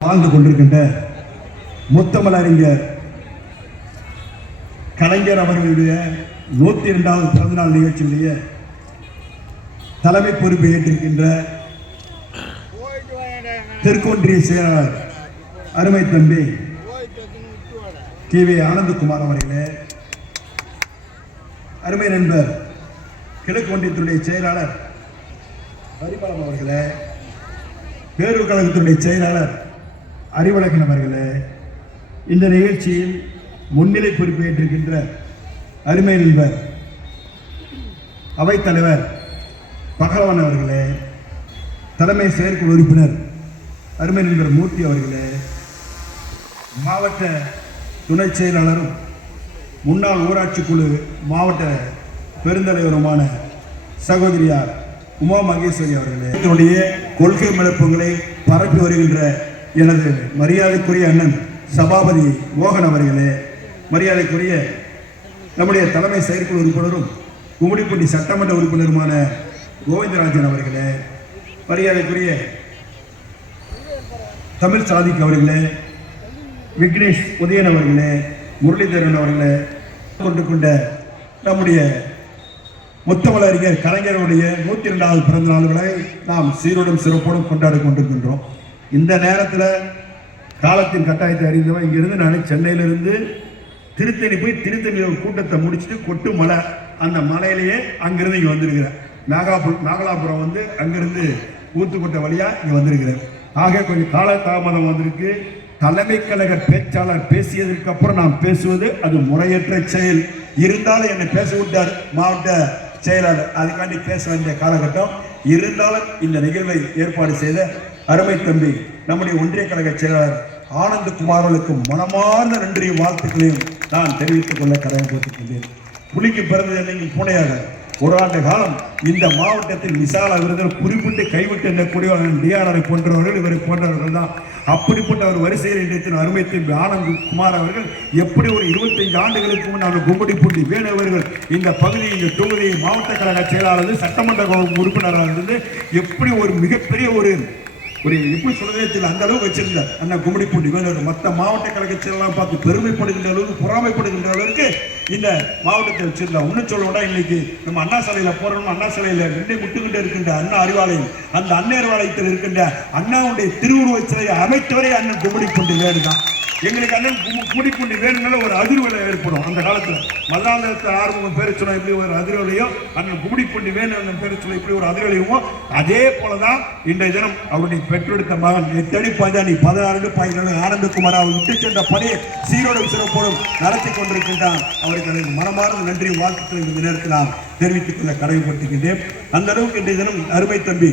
வாழ்ந்து கொண்டிருக்கின்ற முத்தமிழ் அறிஞர் கலைஞர் அவர்களுடைய நூத்தி இரண்டாவது பிறந்தநாள் நிகழ்ச்சியிலேயே தலைமை பொறுப்பை ஏற்றிருக்கின்ற தெற்கொன்றிய செயலாளர் அருமை தம்பி டி வி ஆனந்தகுமார் அவர்களே அருமை நண்பர் கிழக்கு ஒன்றியத்தினுடைய செயலாளர் பரிமளம் அவர்களே பேரூர் கழகத்தினுடைய செயலாளர் அறிவழகன் அவர்களே இந்த நிகழ்ச்சியில் முன்னிலை பொறுப்பேற்றிருக்கின்ற அருமை நண்பர் அவைத்தலைவர் பகலவன் அவர்களே தலைமை செயற்குழு உறுப்பினர் அருமை நண்பர் மூர்த்தி அவர்களே மாவட்ட துணை செயலாளரும் முன்னாள் ஊராட்சி குழு மாவட்ட பெருந்தலைவருமான சகோதரியார் உமா மகேஸ்வரி அவர்களே இதனுடைய கொள்கை விளப்பங்களை பரப்பி வருகின்ற எனது மரியாதைக்குரிய அண்ணன் சபாபதி மோகன் அவர்களே மரியாதைக்குரிய நம்முடைய தலைமை செயற்குழு உறுப்பினரும் கும்மிடிப்பட்டி சட்டமன்ற உறுப்பினருமான கோவிந்தராஜன் அவர்களே மரியாதைக்குரிய தமிழ் சாதிக் அவர்களே விக்னேஷ் உதயன் அவர்களே முரளிதரன் அவர்களே கொண்டு கொண்ட நம்முடைய முத்தமிழ் அறிஞர் கலைஞருடைய நூற்றி இரண்டாவது பிறந்த நாள்களை நாம் சீரோடும் சிறப்போடும் கொண்டாடி கொண்டிருக்கின்றோம். இந்த நேரத்தில் காலத்தின் கட்டாயத்தை அறிந்தவன் இங்கிருந்து நான் சென்னையிலிருந்து திருத்தணி போய் திருத்தணி ஒரு கூட்டத்தை முடிச்சுட்டு கொட்டு மலை அந்த மலையிலேயே அங்கிருந்து இங்கே வந்திருக்கிறேன் நாகாபுரம் நாகலாபுரம் வந்து அங்கிருந்து ஊத்துக்கோட்டை வழியாக இங்கே வந்திருக்கிறேன் ஆக கொஞ்சம் காலதாமதம் வந்திருக்கு. தலைமை கழக பேச்சாளர் பேசியதற்கு அப்புறம் நான் பேசுவது அது முறையற்ற செயல். இருந்தாலும் என்னை பேச விட்டார் மாவட்ட செயலாளர். அதுக்காண்டி பேச வேண்டிய காலகட்டம். இருந்தாலும் இந்த நிகழ்வை ஏற்பாடு செய்த அருமை தம்பி நம்முடைய ஒன்றிய கழக செயலாளர் ஆனந்தகுமார்களுக்கு மனமார்ந்த நன்றியும் வாழ்த்துக்களையும் நான் தெரிவித்துக் கொள்ள கடமைப்பட்டிருக்கின்றேன் புலிக்கு பிறந்தது நீங்கள் பூனையாக ஒரு ஆண்டு காலம் இந்த மாவட்டத்தில் விசால விருதுகள் குறிப்பிட்டு கைவிட்டு எண்ணக்கூடிய டிஆர்ஆரை போன்றவர்கள் இவரை போன்றவர்கள் தான். அப்படிப்பட்ட ஒரு வரிசையில் இன்றைய அருமை ஆனந்த் குமார் அவர்கள் எப்படி ஒரு இருபத்தைந்து ஆண்டுகளுக்கு முன்னால் கும்படிப்பூண்டி வேணு இந்த பகுதி இந்த தொகுதி மாவட்ட கழக செயலாளர் சட்டமன்ற உறுப்பினராக இருந்து எப்படி ஒரு மிகப்பெரிய ஒரு ஒரு எப்படி சொல்றதே தெரியல. அந்த அளவுக்கு வச்சிருந்தார் அண்ணா கும்மிடிப்பூண்டி வேலூர் மற்ற மாவட்ட கழகத்திலெல்லாம் பார்த்து பெருமைப்படுகின்ற அளவுக்கு பொறாமைப்படுகின்ற அளவுக்கு இந்த மாவட்டத்தை வச்சிருந்தார் ஒன்றும் சொல்லணும்னா இன்னைக்கு நம்ம அண்ணா சாலையில் போறோம் அண்ணா சாலையில் ரெண்டே முட்டுக்கிட்டு இருக்கின்ற அண்ணா அறிவாலயம் அந்த அன்னையர் அறிவாலயத்தில் இருக்கின்ற அண்ணாவுடைய திருவுருவச் சிலையை அமைத்தவரே அண்ணன் கும்மிடிப்பூண்டி வேலு தான். எங்களுக்கு அண்ணன் குடிக்குண்டி வேணும்னால ஒரு அதிர்வலை ஏற்படும். அந்த காலத்தில் மல்லாந்தரத்து ஆறுமுகம் பேர் சொன்னால் எப்படி ஒரு அதிர்வலையோ அண்ணன் குடிக்குண்டி வேணும் அண்ணன் பேர் சொன்னால் இப்படி ஒரு அதிர்வலையுமோ அதே போலதான் இன்றைய தினம் அவருடைய பெற்றெடுத்த மகன் எத்தடி பஞ்சாணி பதினாறு பதினாலு ஆனந்தகுமார் அவர் விட்டு சென்ற பணியை சீரோடும் சிறப்போடும் நடத்தி கொண்டிருக்கின்றான் அவருக்கு எனக்கு மனமார்ந்த நன்றி வாழ்த்துக்களை இந்த நேரத்தில் நான் தெரிவித்துக் கொள்ள கடமைப்பட்டிருக்கின்றேன். அந்த அளவுக்கு இன்றைய தினம் அருமை தம்பி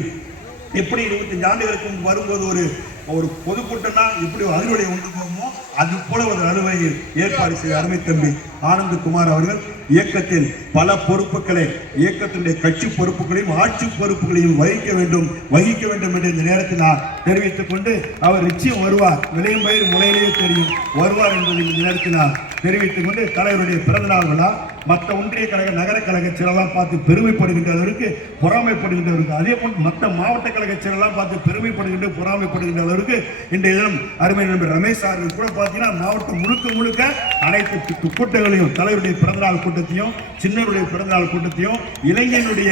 எப்படி இருபத்தஞ்சு ஆண்டுகளுக்கு வரும்போது ஒரு ஒரு பொதுக்கூட்டம்னா எப்படி ஒரு அறுவடை உண்டு போகுமோ அது போல ஒரு அறுவடையை ஏற்பாடு செய்த அருமை தம்பி ஆனந்தகுமார் அவர்கள் இயக்கத்தில் பல பொறுப்புகளை இயக்கத்தினுடைய கட்சி பொறுப்புகளையும் ஆட்சி பொறுப்புகளையும் வகிக்க வேண்டும் வகிக்க வேண்டும் என்று இந்த நேரத்தில் நான் தெரிவித்துக் கொண்டு அவர் நிச்சயம் வருவார். விளையும் பயிர் முளையிலேயே தெரியும். வருவார் என்பதை இந்த நேரத்தில் நான் தெரிவித்துக் கொண்டு தலைவருடைய பிறந்தநாள் விழா மற்ற ஒன்றிய கழக நகர கழக செயலெல்லாம் பார்த்து பெருமைப்படுகின்றவருக்கு பொறாமைப்படுகின்றவருக்கு அதே போல் மற்ற மாவட்ட கழக செயலெல்லாம் பார்த்து பெருமைப்படுகின்ற பொறாமைப்படுகின்ற அளவிற்கு இன்றைய தினம் அருமை நண்பர் ரமேஷ் சார் கூட பார்த்தீங்கன்னா மாவட்டம் முழுக்க முழுக்க அனைத்து கூட்டங்களையும் தலைவருடைய பிறந்தநாள் கூட்டத்தையும் சின்னருடைய பிறந்தநாள் கூட்டத்தையும் இளைஞனுடைய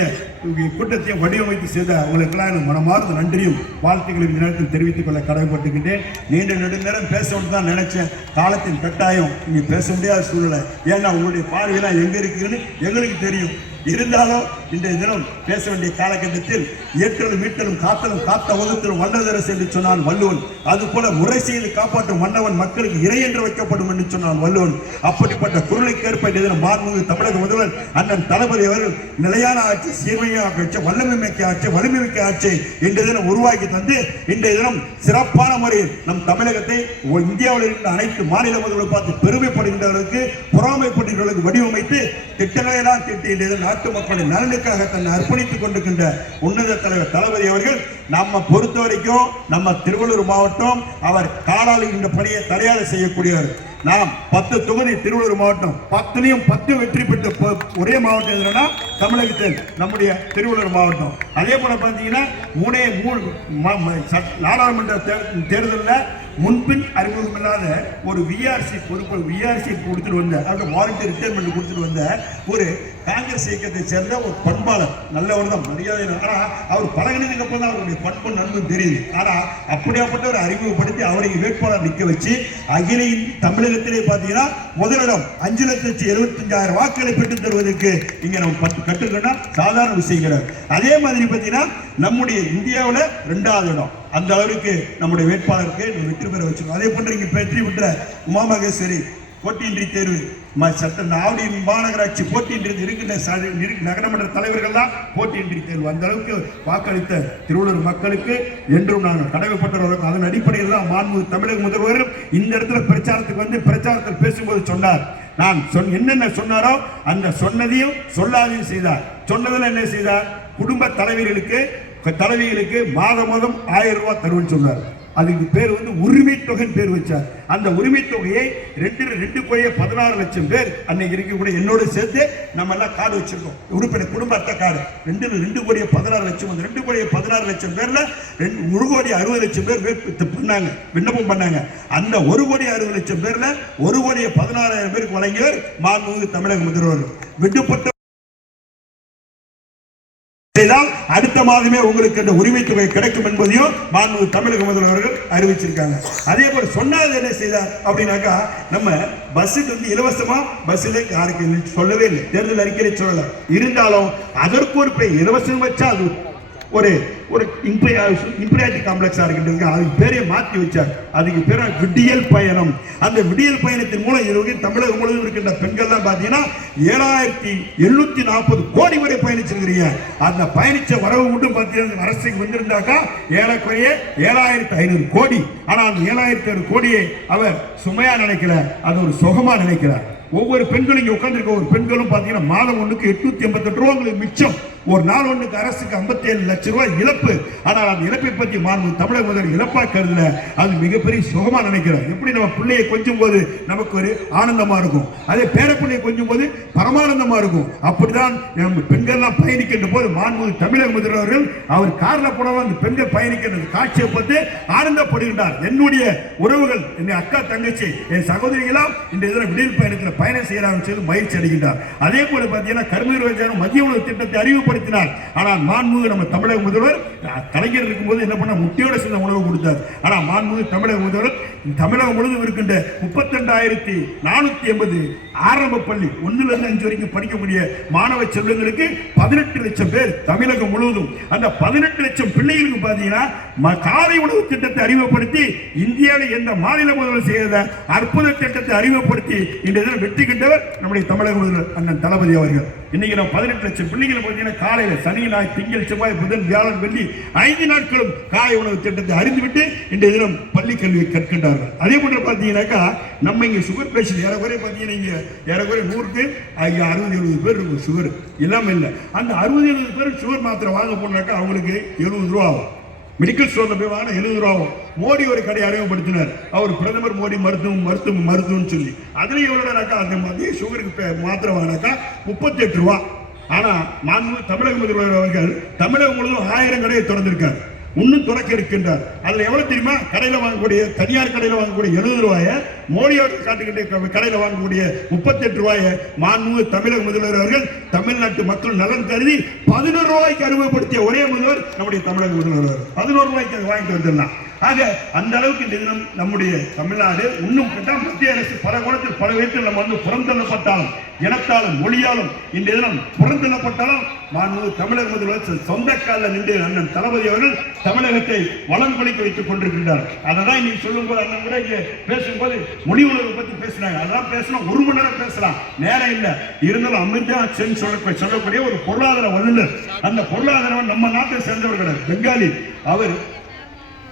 கூட்டத்தையும் வடிவமைத்து செய்த அவங்களுக்கெல்லாம் எனக்கு மனமார்ந்த நன்றியும் வாழ்த்துக்களையும் இந்த நேரத்தில் தெரிவித்துக் கொள்ள கடமைப்பட்டுக்கிட்டேன் நீண்ட நெடுநேரம் பேச தான் நினைச்சேன் காலத்தின் கட்டாயம் இங்கே பேச முடியாத சூழ்நிலை. ஏன்னா உங்களுடைய பார்வையெல்லாம் எங்க இருக்குன்னு எங்களுக்கு தெரியும். இருந்தாலும் இன்றைய தினம் பேச வேண்டிய காலகட்டத்தில் ஏற்றலும் மீட்டலும் காத்தலும் காத்த உதத்திலும் வல்லதரசு என்று சொன்னான் வள்ளுவன் அதுபோல முறை செய்து காப்பாற்றும் மன்னவன் மக்களுக்கு இறை என்று வைக்கப்படும் என்று சொன்னான் வள்ளுவன் அப்படிப்பட்ட குரலுக்கேற்ப இன்றைய தினம் மாண்புமிகு தமிழக முதல்வர் அண்ணன் தளபதி அவர்கள் நிலையான ஆட்சி சீர்மையாக ஆட்சி வல்லமை மிக்க ஆட்சி வலிமை மிக்க ஆட்சி இன்றைய தினம் உருவாக்கி தந்து இன்றைய தினம் சிறப்பான முறையில் நம் தமிழகத்தை இந்தியாவில் இருந்த அனைத்து மாநில முதல்வர் பார்த்து பெருமைப்படுகின்றவர்களுக்கு பொறாமைப்படுகின்றவர்களுக்கு வடிவமைத்து திட்டங்களை எல்லாம் திட்டி இன்றைய மக்களின் நாட்டு மக்களுடைய தன்னை அர்ப்பணித்துக் கொண்டிருக்கின்ற உன்னத தலைவர் தளபதி அவர்கள் நம்ம பொறுத்த வரைக்கும் நம்ம திருவள்ளூர் மாவட்டம் அவர் காலாளுகின்ற பணியை தடையாள செய்யக்கூடியவர். நாம் பத்து தொகுதி திருவள்ளூர் மாவட்டம் பத்துலையும் பத்து வெற்றி பெற்ற ஒரே மாவட்டம் எதுனா தமிழகத்தில் நம்முடைய திருவள்ளூர் மாவட்டம். அதே போல பார்த்தீங்கன்னா மூணே மூணு நாடாளுமன்ற தேர்தலில் முன்பின் அறிமுகம் இல்லாத ஒரு விஆர்சி பொறுப்பு விஆர்சி கொடுத்துட்டு வந்த அதாவது வாரண்டி ரிட்டையர்மெண்ட் கொடுத்துட்டு வந்த ஒரு காங்கிரஸ் இயக்கத்தை சேர்ந்த ஒரு பண்பாளர். நல்லவர் தான் மரியாதை ஆனால் அவர் பழகினதுக்கு அப்புறம் தான் அவருடைய பண்பு நன்மை தெரியுது. ஆனா அப்படியாப்பட்ட ஒரு அறிமுகப்படுத்தி அவரை வேட்பாளர் நிக்க வச்சு அகில தமிழகத்திலே பார்த்தீங்கன்னா முதலிடம் அஞ்சு லட்சத்தி எழுபத்தஞ்சாயிரம் வாக்குகளை பெற்றுத் தருவதற்கு இங்க நம்ம பத்து கற்றுக்கணும் சாதாரண விஷயம் கிடையாது. அதே மாதிரி பார்த்தீங்கன்னா நம்முடைய இந்தியாவில் ரெண்டாவது இடம். அந்த அளவுக்கு நம்முடைய வேட்பாளருக்கு வெற்றி பெற வச்சிருக்கோம். அதே போன்று இங்கே வெற்றி பெற்ற உமா மகேஸ்வரி போட்டியின்றி தேர்வு. ம- சட்ட நாவடி மாநகராட்சி போட்டியின்றி இருக்கின்ற நகரமன்ற தலைவர்கள் தான் போட்டியின்றி தேர்வு. அந்த அளவுக்கு வாக்களித்த திருவள்ளூர் மக்களுக்கு என்றும் நாங்கள் கடமைப்பட்டவர்கள் அதன் அடிப்படையில் தான் மாண்பு தமிழக முதல்வர் இந்த இடத்துல பிரச்சாரத்துக்கு வந்து பிரச்சாரத்தில் பேசும்போது சொன்னார். நான் சொன் என்னென்ன சொன்னாரோ அந்த சொன்னதையும் சொல்லாதையும் செய்தார். சொன்னதில் என்ன செய்தார்? குடும்ப தலைவர்களுக்கு தலைவிகளுக்கு மாதம் மாதம் ஆயிரம் ரூபாய் தருவேன்னு சொன்னார். அதுக்கு பேர் வந்து உரிமை தொகைன்னு பேர் வச்சார். அந்த உரிமை தொகையை ரெண்டு ரெண்டு கோடியே பதினாறு லட்சம் பேர் அன்னைக்கு இருக்கக்கூடிய என்னோட சேர்த்து நம்ம எல்லாம் கார்டு வச்சிருக்கோம். உறுப்பினர் குடும்ப அட்டை கார்டு. ரெண்டு ரெண்டு கோடியே பதினாறு லட்சம். அந்த ரெண்டு கோடியே பதினாறு லட்சம் பேர்ல ரெண்டு ஒரு கோடி அறுபது லட்சம் பேர் பண்ணாங்க. விண்ணப்பம் பண்ணாங்க. அந்த ஒரு கோடி அறுபது லட்சம் பேர்ல ஒரு கோடியே பதினாறாயிரம் பேருக்கு வழங்கியவர் மாண்புமிகு தமிழக முதல்வர் விடுபட்ட செய்தால் அடுத்த மாதமே உங்களுக்கு அந்த உரிமை தொகை கிடைக்கும் என்பதையும் மாண்பு தமிழக முதல்வர்கள் அறிவிச்சிருக்காங்க. அதே போல சொன்னாது என்ன செய்தார் அப்படின்னாக்கா நம்ம பஸ்ஸுக்கு வந்து இலவசமா பஸ்ஸில் யாருக்கு சொல்லவே இல்லை. தேர்தல் அறிக்கையில சொல்லலை. இருந்தாலும் அதற்கு ஒரு இலவசம் வச்சா அது ஒரு ஒரு இம்பீரியாரிட்டி காம்ப்ளெக்ஸாக இருக்கின்றது அதுக்கு பேரே மாற்றி வச்சார். அதுக்கு பேர் விடியல் பயணம். அந்த விடியல் பயணத்தின் மூலம் இதுவரை தமிழகம் முழுவதும் இருக்கின்ற பெண்கள்லாம் பார்த்தீங்கன்னா ஏழாயிரத்தி எழுநூத்தி நாற்பது கோடி வரை பயணிச்சிருக்கிறீங்க. அந்த பயணிச்ச வரவு மட்டும் பார்த்தீங்கன்னா அரசுக்கு வந்திருந்தாக்கா ஏறக்குறைய ஏழாயிரத்தி ஐநூறு கோடி. ஆனால் அந்த ஏழாயிரத்தி ஐநூறு கோடியை அவர் சுமையாக நினைக்கல. அது ஒரு சுகமாக நினைக்கிறார். ஒவ்வொரு பெண்களும் இங்கே உட்காந்துருக்க ஒரு பெண்களும் பார்த்தீங்கன்னா மாதம் ஒன்றுக்கு எட்நூத்தி எண்பத்தெட்டு ரூபா உங்களுக்கு மிச்சம். ஒரு நாள் ஒன்றுக்கு அரசுக்கு 57 லட்சம் ரூபாய் இழப்பு. ஆனால் அந்த இழப்பை பற்றி மாண்பு தமிழக முதல் இழப்பாக கருதல. அது மிகப்பெரிய சுகமாக நினைக்கிறோம் எப்படி நம்ம பிள்ளையை கொஞ்சம் போது நமக்கு ஒரு ஆனந்தமாக இருக்கும். அதே பேர பிள்ளையை கொஞ்சம் போது பரமானந்தமாக இருக்கும். அப்படிதான் நம்ம பெண்கள்லாம் பயணிக்கின்ற போது மாண்பு தமிழக முதல்வர்கள் அவர் காரில் போனவங்க அந்த பெண்கள் பயணிக்கின்ற காட்சியை பார்த்து ஆனந்தப்படுகின்றார். என்னுடைய உறவுகள் என் அக்கா தங்கச்சி என் சகோதரிகளாம் இந்த இதில் விடியல் பயணத்தில் பயணம் செய்யறாங்க சொல்லி மகிழ்ச்சி அடைகின்றார். அதே போல பார்த்தீங்கன்னா கருமீர் வச்சாரும் மதிய உணவு திட்டத்தை அறிமுகப்படுத்தினார். ஆனால் மாண்புமிகு நம்ம தமிழக முதல்வர் கலைஞர் இருக்கும்போது என்ன பண்ண முட்டையோட சேர்ந்த உணவு கொடுத்தார். ஆனால் மாண்புமிகு தமிழக முதல்வர் தமிழகம் முழுவதும் இருக்கின்ற முப்பத்தி ரெண்டாயிரத்தி நானூத்தி எண்பது ஆரம்ப பள்ளி ஒன்றுலேருந்து இருந்து அஞ்சு வரைக்கும் படிக்கக்கூடிய மாணவ செல்வங்களுக்கு பதினெட்டு லட்சம் பேர் தமிழகம் முழுவதும். அந்த பதினெட்டு லட்சம் பிள்ளைகளுக்கு பாத்தீங்கன்னா காலை உணவு திட்டத்தை அறிமுகப்படுத்தி இந்தியாவில் எந்த மாநில முதல்வர் செய்த அற்புத திட்டத்தை அறிமுகப்படுத்தி இன்றைய தினம் வெற்றி கண்டவர் நம்முடைய தமிழக முதல்வர் அண்ணன் தளபதி அவர்கள். இன்னைக்கு நம்ம பதினெட்டு லட்சம் பிள்ளைகளை பார்த்தீங்கன்னா காலையில் சனி ஞாயிறு திங்கள் செவ்வாய் புதன் வியாழன் வெள்ளி ஐந்து நாட்களும் காலை உணவு திட்டத்தை அறிந்துவிட்டு இன்றைய தினம் பள்ளி கல்வியை கற்கின்றார்கள். அதே போன்று பார்த்தீங்கன்னாக்கா நம்ம இங்கே சுகர் பேஷண்ட் ஏறக்குறைய பார்த்தீங்கன்னா இங்கே ஏறக்குறைய நூறுக்கு ஐயா அறுபது எழுபது பேர் இருக்கும் சுகர். இல்லாம இல்லை. அந்த அறுபது எழுபது பேர் சுகர் மாத்திரை வாங்க போனாக்கா அவங்களுக்கு எழுபது ரூபா ஆகும். மெடிக்கல் ஸ்டோர்ல போய் வாங்க எழுபது ரூபா மோடி ஒரு கடை அறிமுகப்படுத்தினார். அவர் பிரதமர் மோடி மருத்துவம் மருத்துவம் மருத்துவம்னு சொல்லி. அதுல எவ்வளோனாக்கா அந்த மாதிரி சுகருக்கு பே- மாத்திரை வாங்கினாக்கா முப்பத்தெட்டு ரூபா. ஆனா மாண்பு தமிழக முதல்வர் அவர்கள் தமிழகம் முழுவதும் ஆயிரம் கடையை திறந்திருக்காரு. இன்னும் துறக்க இருக்கின்றார். அதுல எவ்வளவு தெரியுமா? கடையில வாங்கக்கூடிய தனியார் கடையில வாங்கக்கூடிய எழுபது ரூபாய மோடி அவர்கள் காட்டுக்கிட்ட கடையில வாங்கக்கூடிய முப்பத்தெட்டு ரூபாய மாண்புமிகு தமிழக முதல்வர் அவர்கள் தமிழ்நாட்டு மக்கள் நலன் கருதி பதினோரு ரூபாய்க்கு அறிமுகப்படுத்திய ஒரே முதல்வர் நம்முடைய தமிழக முதல்வர் பதினோரு ரூபாய்க்கு வாங்கிட்டு வந்துடலாம். ஆக அந்த அளவுக்கு இந்த தினம் நம்முடைய தமிழ்நாடு இன்னும் கேட்டால் மத்திய அரசு பல கோணத்தில் பல விதத்தில் நம்ம வந்து புறந்தள்ளப்பட்டாலும் இனத்தாலும் மொழியாலும் இந்த தினம் புறந்தள்ளப்பட்டாலும் மாண்பு தமிழக முதல்வர் சொந்த காலில் நின்று அண்ணன் தளபதி அவர்கள் தமிழகத்தை வளம் கொளிக்க வைத்துக் கொண்டிருக்கின்றார். அதை தான் இன்னைக்கு சொல்லும்போது அண்ணன் கூட இங்கே பேசும்போது மொழி உணர்வை பற்றி பேசினாங்க. அதெல்லாம் பேசணும் ஒரு மணி நேரம் பேசலாம். நேரம் இல்லை. இருந்தாலும் அமிர்தா சென் சொல்ல சொல்லக்கூடிய ஒரு பொருளாதார வல்லுநர். அந்த பொருளாதாரம் நம்ம நாட்டை சேர்ந்தவர் கிடையாது பெங்காலி அவர்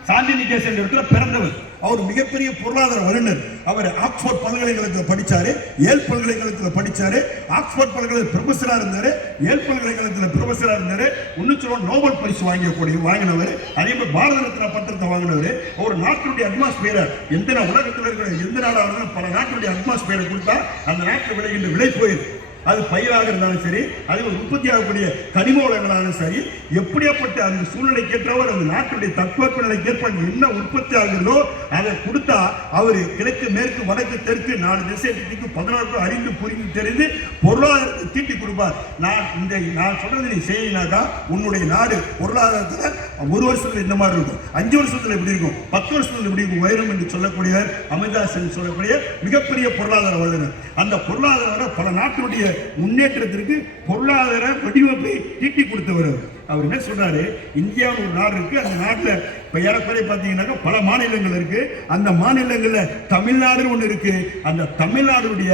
சாந்தி நிகேசன் இடத்துல பிறந்தவர். அவர் மிகப்பெரிய பொருளாதார வல்லுநர். அவர் ஆக்ஸ்போர்ட் பல்கலைக்கழகத்தில் படிச்சாரு. ஏல் பல்கலைக்கழகத்தில் படிச்சாரு. ஆக்ஸ்போர்ட் பல்கலைக்கழக ப்ரொஃபஸராக இருந்தார். ஏல் பல்கலைக்கழகத்தில் ப்ரொஃபஸராக இருந்தார். இன்னும் நோபல் பரிசு வாங்கக்கூடிய வாங்கினவர். அதே மாதிரி பாரத ரத்னா பத்திரத்தை வாங்கினவர். ஒரு நாட்டினுடைய அட்மாஸ்பியரை எந்த உலகத்தில் இருக்கிற எந்த நாடாக இருந்தாலும் பல நாட்டினுடைய அட்மாஸ்பியரை கொடுத்தா அந்த நாட்டில் விளைகின்ற விலை போயிருக்கு அது பயிராக இருந்தாலும் சரி அது உற்பத்தி ஆகக்கூடிய கனிம வளங்களாலும் சரி எப்படியாப்பட்ட அந்த சூழ்நிலைக்கு ஏற்றவர் அந்த நாட்டுடைய தட்பவெப்ப நிலைக்கு ஏற்ப என்ன உற்பத்தி ஆகுதோ அதை கொடுத்தா அவர் கிழக்கு மேற்கு வடக்கு தெற்கு நாலு திசை திக்கு பதினாறு அறிந்து புரிந்து தெரிந்து பொருளாதாரத்தை தீட்டி கொடுப்பார். நான் இந்த நான் சொல்றது நீ செய்யினாக்கா உன்னுடைய நாடு பொருளாதாரத்தில் ஒரு வருஷத்துல இந்த மாதிரி இருக்கும். அஞ்சு வருஷத்துல எப்படி இருக்கும். பத்து வருஷத்துல எப்படி இருக்கும். உயரும் என்று சொல்லக்கூடிய அமிர்தாஸ் என்று சொல்லக்கூடிய மிகப்பெரிய பொருளாதார வல்லுநர். அந்த பொருளாதார பல நாட்டினுடைய முன்னேற்றத்திற்கு பொருளாதார வடிவமைப்பை தீட்டி கொடுத்தவர் அவர். என்ன சொல்றாரு? இந்தியாவில் ஒரு நாடு இருக்கு அந்த நாட்டுல இப்போ ஏறக்குறைய பார்த்தீங்கன்னாக்கா பல மாநிலங்கள் இருக்கு. அந்த மாநிலங்களில் தமிழ்நாடுன்னு ஒண்ணு இருக்கு. அந்த தமிழ்நாடுடைய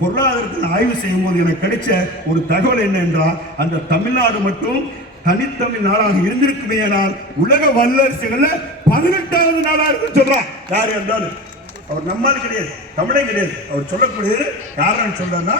பொருளாதாரத்தில் ஆய்வு செய்யும் போது எனக்கு கிடைச்ச ஒரு தகவல் என்ன என்றால் அந்த தமிழ்நாடு மட்டும் தனித்தமிழ் நாடாக இருந்திருக்குமேயானால் உலக வல்லரசுகள்ல பதினெட்டாவது நாடா இருக்குன்னு சொல்றான் யார் என்றாலும். அவர் நம்மால் கிடையாது தமிழே கிடையாது. அவர் சொல்லக்கூடியது யாரான்னு சொல்றாருன்னா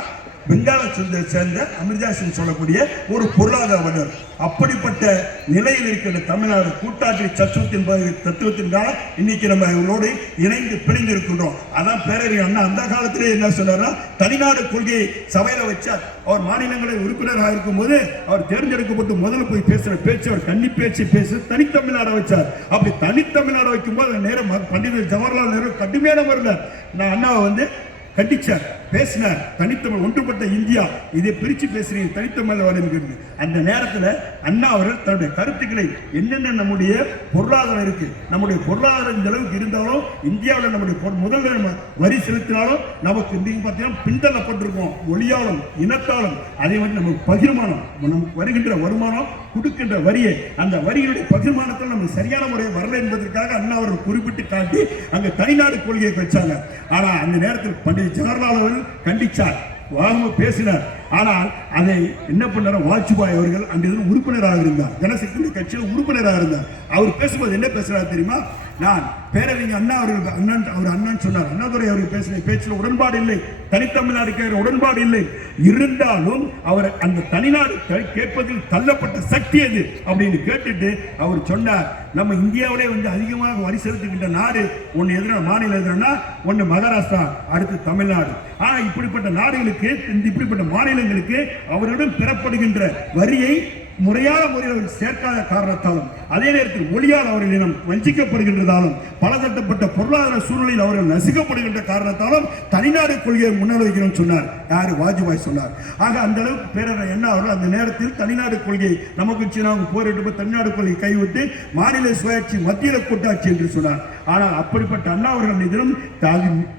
பெங்கால சேர்ந்த சேர்ந்த அமிர்தாசன் சொல்லக்கூடிய ஒரு பொருளாதார வல்லுநர். அப்படிப்பட்ட நிலையில் இருக்கின்ற தமிழ்நாடு கூட்டாட்சி தத்துவத்தின் ப- இன்னைக்கு நம்ம இவங்களோடு இணைந்து பிணைந்து இருக்கின்றோம் அதான் பேரறிஞர் அண்ணா அந்த காலத்திலே என்ன சொன்னார்னா தனிநாடு கொள்கையை சபையில வச்சார். அவர் மாநிலங்களில் உறுப்பினராக இருக்கும்போது அவர் தேர்ந்தெடுக்கப்பட்டு முதல்ல போய் பேசுற பேச்சு அவர் கன்னி பேச்சு பேசி தனித்தமிழ்நாடை வச்சார். அப்படி தனித்தமிழ்நாடு வைக்கும்போது நேரம் பண்டிதர் ஜவஹர்லால் நேரு கடுமையான வரல நான் அண்ணாவை வந்து கண்டிச்சார் பேசினார். தனித்தமிழ் ஒன்றுபட்ட இந்தியா. இதை பிரித்து பேசுறீங்க தனித்தமிழ் வளர்ந்து அந்த நேரத்தில் அண்ணா அவர்கள் தன்னுடைய கருத்துக்களை என்னென்ன நம்முடைய பொருளாதாரம் இருக்கு நம்முடைய பொருளாதாரம் இந்த அளவுக்கு இருந்தாலும் இந்தியாவில் நம்முடைய முதல் முதல்ல நம்ம வரி செலுத்தினாலும் நமக்கு இன்றைக்கு பார்த்தீங்கன்னா பின்தள்ளப்பட்டிருக்கோம். மொழியாலும் இனத்தாலும் அதே மாதிரி நமக்கு பகிர்மானம் நமக்கு வருகின்ற வருமானம் கொடுக்கின்ற வரியை அந்த வரிகளுடைய பகிர்மானத்தில் நமக்கு சரியான முறையை வரல என்பதற்காக அண்ணா அவர்கள் குறிப்பிட்டு காட்டி அங்கே தனிநாடு கொள்கையை வச்சாங்க. ஆனால் அந்த நேரத்தில் பண்டிட் ஜவஹர்லால் அவர்கள் கண்டிச்சார். வாங்க பேசினார். ஆனால் அதை என்ன பண்ணார் வாஜ்பாய் அவர்கள் அந்த உறுப்பினராக இருந்தார். ஜனசக்தி கட்சியில் உறுப்பினராக இருந்தார். அவர் பேசும்போது என்ன பேசுறாரு தெரியுமா? நான் பேரறிஞர் அண்ணா அவர்கள் அண்ணன் அவர் அண்ணன் சொன்னார் அண்ணாதுரை அவர்கள் பேசின பேச்சில் உடன்பாடு இல்லை. தனித்தமிழ்நாடு உடன்பாடு இல்லை. இருந்தாலும் அவர் அந்த தனிநாடு கேட்பதில் தள்ளப்பட்ட சக்தி அது அப்படின்னு கேட்டுட்டு அவர் சொன்னார் நம்ம இந்தியாவிலே வந்து அதிகமாக வரி செலுத்துகின்ற நாடு ஒன்று எதிரான மாநிலம் எதிரானா ஒன்று மகாராஷ்டிரா அடுத்து தமிழ்நாடு. ஆனால் இப்படிப்பட்ட நாடுகளுக்கு இந்த இப்படிப்பட்ட மாநிலங்களுக்கு அவரிடம் பெறப்படுகின்ற வரியை முறையான முறையில் சேர்க்காத காரணத்தாலும் அதே நேரத்தில் ஒளியால் அவர்களிடம் வஞ்சிக்கப்படுகின்றதாலும் பலதட்டப்பட்ட பொருளாதார சூழ்நிலையில் அவர்கள் நசுக்கப்படுகின்ற காரணத்தாலும் தனிநாடு கொள்கையை முன்வைக்கிறோம் சொன்னார். யார்? வாஜ்பாய் சொன்னார். ஆக அந்த அளவுக்கு பேரர் என்ன அவர்கள் அந்த நேரத்தில் தனிநாடு கொள்கை நமக்கு சீனாவுக்கு போரிட்டு போய் தனிநாடு கொள்கை கைவிட்டு மாநில சுயாட்சி மத்தியில் கூட்டாட்சி என்று சொன்னார். ஆனால் அப்படிப்பட்ட அண்ணா அவர்கள் தினம்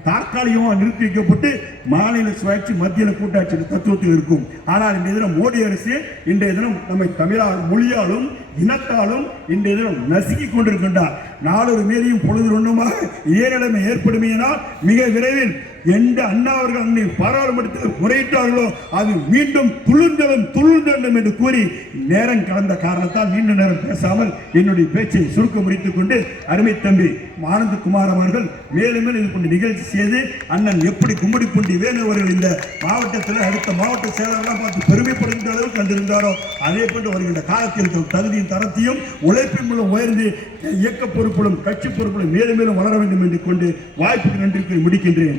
தற்காலிகமாக நிறுத்தி வைக்கப்பட்டு மாநில சுயாட்சி மத்தியில் கூட்டாட்சி தத்துவத்தில் இருக்கும். ஆனால் இந்த தினம் மோடி அரசு இன்றைய தினம் நம்மை தமிழால் மொழியாலும் இனத்தாலும் இன்றைய தினம் நசுக்கி கொண்டிருக்கின்றார். நாளொரு மேலையும் பொழுது ஒன்றுமாக இதே ஏற்படுமையினால் மிக விரைவில் எந்த அண்ணா அவர்கள் அன்னை பாராளுமன்றத்தில் முறையிட்டார்களோ அது மீண்டும் துளுந்தலும் துளுந்தண்டும் என்று கூறி நேரம் கடந்த காரணத்தால் நீண்ட நேரம் பேசாமல் என்னுடைய பேச்சை சுருக்க முடித்துக் கொண்டு அருமை தம்பி ஆனந்தகுமார் அவர்கள் மேலும் மேலும் இது கொண்டு நிகழ்ச்சி செய்து அண்ணன் எப்படி கும்படி பூண்டி வேலு அவர்கள் இந்த மாவட்டத்தில் அடுத்த மாவட்ட செயலரெல்லாம் பார்த்து பெருமைப்படுகின்ற அளவுக்கு கண்டிருந்தாரோ அதே போன்று வருகின்ற காலத்தில் தகுதியும் தகுதியின் தரத்தையும் உழைப்பின் மூலம் உயர்ந்து இயக்க பொறுப்பிலும் கட்சி பொறுப்பிலும் மேலும் மேலும் வளர வேண்டும் என்று கொண்டு வாய்ப்புக்கு நன்றி முடிக்கின்றேன்.